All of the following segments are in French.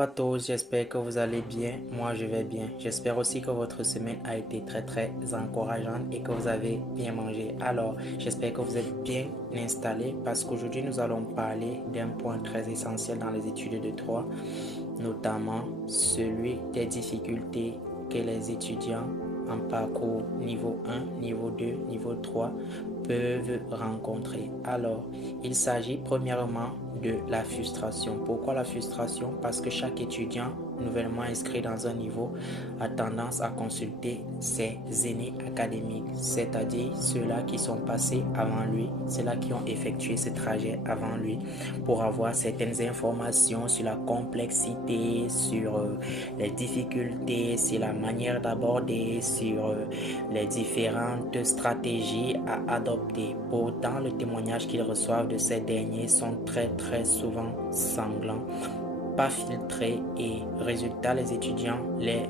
Bonjour à tous, j'espère que vous allez bien. Moi, je vais bien. J'espère aussi que votre semaine a été très encourageante et que vous avez bien mangé. Alors, j'espère que vous êtes bien installés parce qu'aujourd'hui, nous allons parler d'un point très essentiel dans les études de droit, notamment celui des difficultés que les étudiants en parcours niveau 1, niveau 2, niveau 3 peuvent rencontrer. Alors, il s'agit premièrement de la frustration. Pourquoi la frustration? Parce que chaque étudiant nouvellement inscrit dans un niveau a tendance à consulter ses aînés académiques, c'est-à-dire ceux-là qui sont passés avant lui, ceux-là qui ont effectué ce trajet avant lui, pour avoir certaines informations sur la complexité, sur les difficultés, sur la manière d'aborder, sur les différentes stratégies à adopter. Pourtant, le témoignage qu'ils reçoivent de ces derniers sont très souvent sanglants, pas filtrés, et résultat, les étudiants les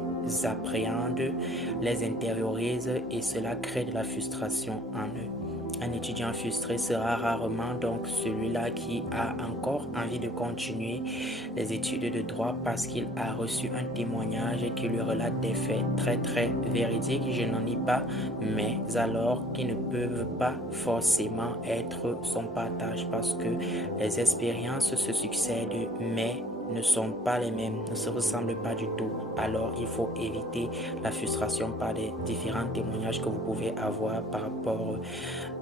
appréhendent, les intériorisent et cela crée de la frustration en eux. Un étudiant frustré sera rarement donc celui-là qui a encore envie de continuer les études de droit parce qu'il a reçu un témoignage qui lui relate des faits très véridiques, je n'en dis pas, mais alors qui ne peuvent pas forcément être son partage parce que les expériences se succèdent, mais ne sont pas les mêmes, ne se ressemblent pas du tout. Alors, il faut éviter la frustration par des différents témoignages que vous pouvez avoir par rapport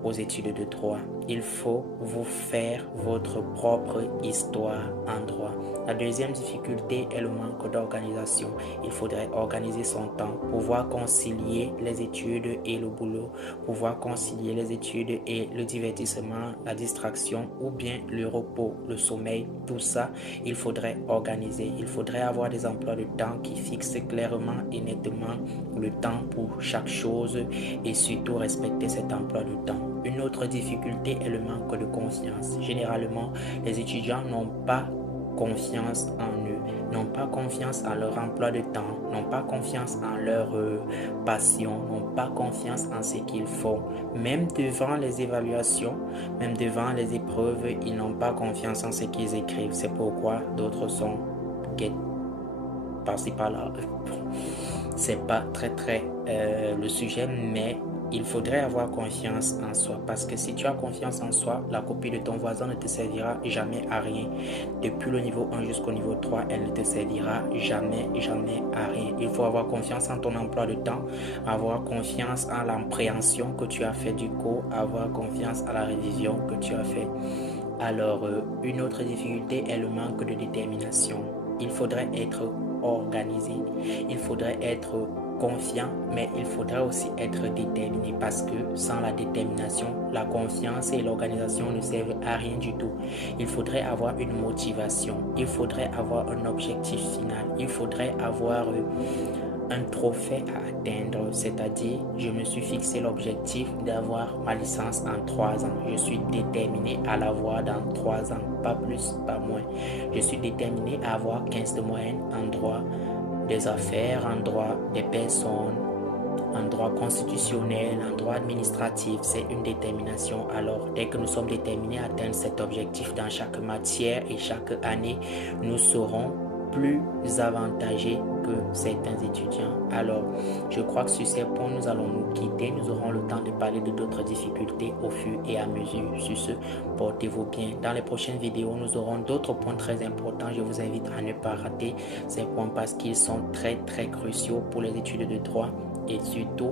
aux études de droit. Il faut vous faire votre propre histoire en droit. La deuxième difficulté est le manque d'organisation. Il faudrait organiser son temps, pouvoir concilier les études et le boulot, pouvoir concilier les études et le divertissement, la distraction ou bien le repos, le sommeil. Tout ça, il faudrait organiser. Il faudrait avoir des emplois de temps qui fixent clairement et nettement le temps pour chaque chose et surtout respecter cet emploi de temps. Une autre difficulté est le manque de confiance. Généralement, les étudiants n'ont pas confiance en eux, n'ont pas confiance en leur emploi de temps, n'ont pas confiance en leur passion, n'ont pas confiance en ce qu'ils font. Même devant les évaluations, même devant les épreuves, ils n'ont pas confiance en ce qu'ils écrivent. C'est pourquoi d'autres sont par-ci par-là. C'est pas très le sujet, mais il faudrait avoir confiance en soi parce que si tu as confiance en soi, la copie de ton voisin ne te servira jamais à rien. Depuis le niveau 1 jusqu'au niveau 3, elle ne te servira jamais à rien. Il faut avoir confiance en ton emploi de temps, avoir confiance en l'appréhension que tu as fait du cours, avoir confiance à la révision que tu as fait. Alors, une autre difficulté est le manque de détermination. Il faudrait être organisé, il faudrait être confiant, mais il faudra aussi être déterminé parce que sans la détermination, la confiance et l'organisation ne servent à rien du tout. Il faudrait avoir une motivation, il faudrait avoir un objectif final, il faudrait avoir un trophée à atteindre, c'est-à-dire je me suis fixé l'objectif d'avoir ma licence en 3 ans. Je suis déterminé à l'avoir dans 3 ans, pas plus, pas moins. Je suis déterminé à avoir 15 de moyenne en droit des affaires, en droit des personnes, en droit constitutionnel, en droit administratif. C'est une détermination. Alors, dès que nous sommes déterminés à atteindre cet objectif dans chaque matière et chaque année, nous serons plus avantagés que certains étudiants. Alors, je crois que sur ces points, nous allons nous quitter. Nous aurons le temps de parler de d'autres difficultés au fur et à mesure. Sur ce, portez-vous bien. Dans les prochaines vidéos, nous aurons d'autres points très importants. Je vous invite à ne pas rater ces points parce qu'ils sont très cruciaux pour les études de droit et surtout